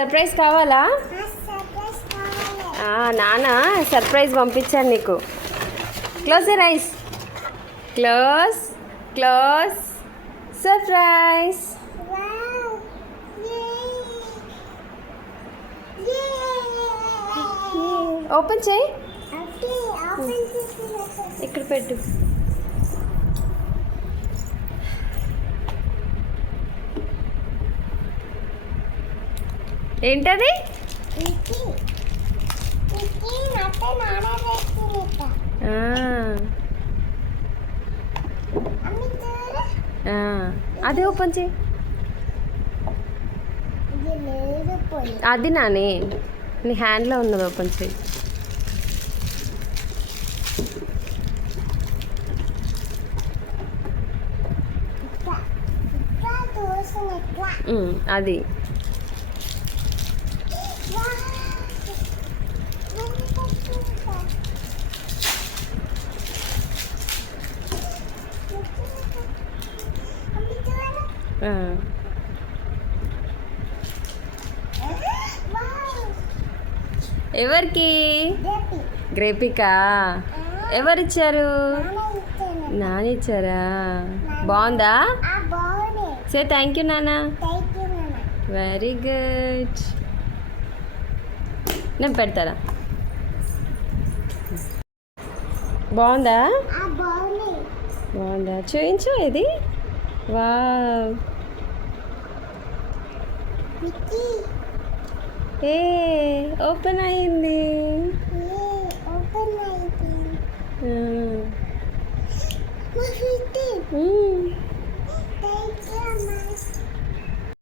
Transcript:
Surprise కావాలా? నాన్న surprise పంపించాను నీకు. Close your eyes. Close close. Surprise. Open చేయి. ఇక్కడ పెట్టు. ఏంటది? అది ఓపెన్ చేయి. అది నాని నీ హ్యాండ్లో ఉన్నది ఓపెన్ చేయి. అది ఎవరికి? గ్రేపికా. ఎవరిచ్చారు? నానిచ్చారా? బాగుందా? సే థ్యాంక్ యూ నాన్న. Very good. నేను పెడతారా? బాగుందా? బాగుందా? చూయించు ఇది. వావ్. ఏ ఓపెన్ అయింది.